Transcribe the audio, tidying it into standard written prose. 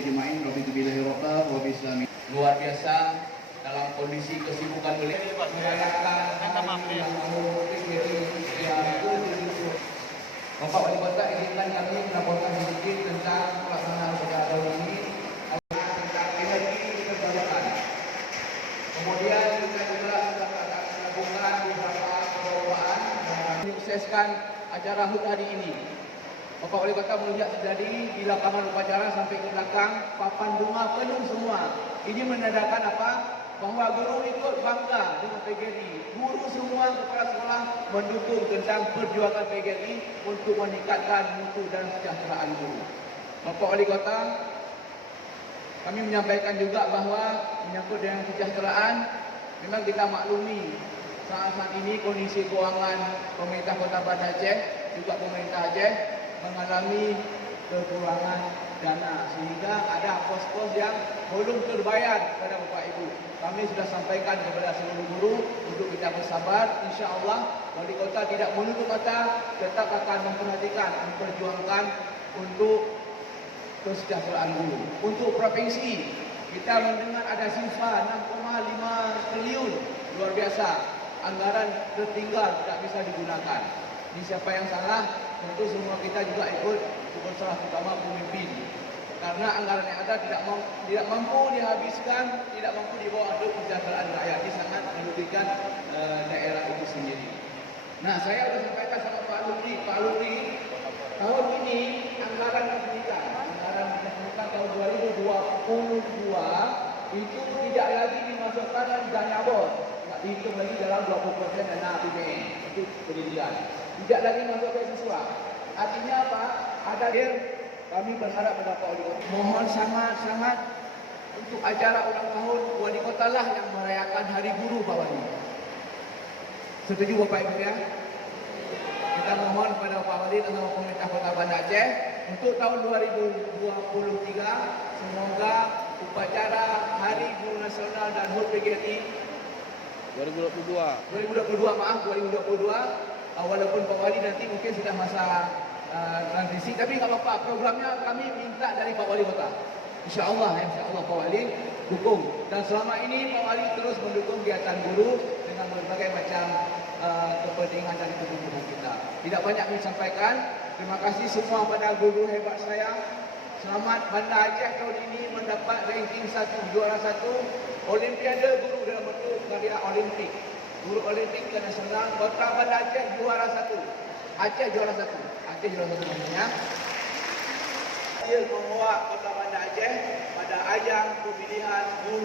ajma'in. Rabbitu billahi rabba wa bislami. Luar biasa dalam kondisi kesibukan beliau Bapak Wali Kota, izinkan kami melaporkan sedikit tentang pelaksanaan pada tahun ini tentang energi terbarukan. Kemudian kita juga akan melakukan beberapa perlombaan dan menyukseskan acara HUT hari ini. Bapak Wali Kota menunjuk terjadi di lapangan upacara sampai ke belakang, papan bunga penuh semua. Ini menandakan apa? Bahwa guru ikut bangga dengan PGRI. Guru semua kepala sekolah mendukung tentang perjuangan PGRI untuk meningkatkan mutu dan kesejahteraan guru. Bapak Wali Kota, kami menyampaikan juga bahwa menyangkut dengan kesejahteraan, memang kita maklumi saat ini kondisi keuangan pemerintah Kota Banda Aceh juga pemerintah Aceh mengalami kekurangan dana, sehingga ada pos-pos yang belum terbayar kepada Bapak Ibu. Kami sudah sampaikan kepada seluruh guru untuk kita bersabar. Insya Allah Wali Kota tidak menutup mata, tetap akan memperhatikan, memperjuangkan untuk kesejahteraan guru. Untuk provinsi, kita mendengar ada siswa 6,5 triliun, luar biasa. Anggaran tertinggal tidak bisa digunakan. Ini siapa yang salah? Tentu semua kita juga ikut bersalah, terutama pemimpin. Karena anggaran yang ada tidak mampu dihabiskan, tidak mampu dibawa untuk kesejahteraan rakyat. Ini sangat merugikan daerah itu sendiri. Nah, saya sudah sampaikan sama Pak Lutfi, tahun ini anggaran pendidikan tahun 2022 itu tidak lagi dimasukkan dana BOS, tidak dihitung lagi dalam 20% dana APBN untuk pendidikan. Tidak lagi masuk ke siswa. Artinya apa? Ada kami berharap pada Pak Wali Kota, mohon sangat-sangat untuk acara ulang tahun Wali Kota lah yang merayakan Hari Guru Pak Wali. Setuju Bapak Ibu ya? Kita mohon pada Pak Wali dan pemerintah Kota Banda Aceh untuk tahun 2023 semoga upacara Hari Guru Nasional dan HUT PGRI 2022 walaupun Pak Wali nanti mungkin sudah masa transisi, tapi nggak apa-apa, programnya kami minta dari Pak Wali Kota. Insya Allah Pak Wali dukung. Dan selama ini Pak Wali terus mendukung kegiatan guru dengan berbagai macam kepentingan dari kebutuhan kita. Tidak banyak kami sampaikan. Terima kasih semua pada guru hebat saya. Selamat Banda Aceh tahun ini mendapat ranking 1, juara 1 Olimpiade guru dalam bentuk karya olimpik. Guru olimpik internasional Kota Banda Aceh juara 1. Aceh juara 1 namanya. Dia membawa Kota Banda Aceh pada ajang pemilihan guru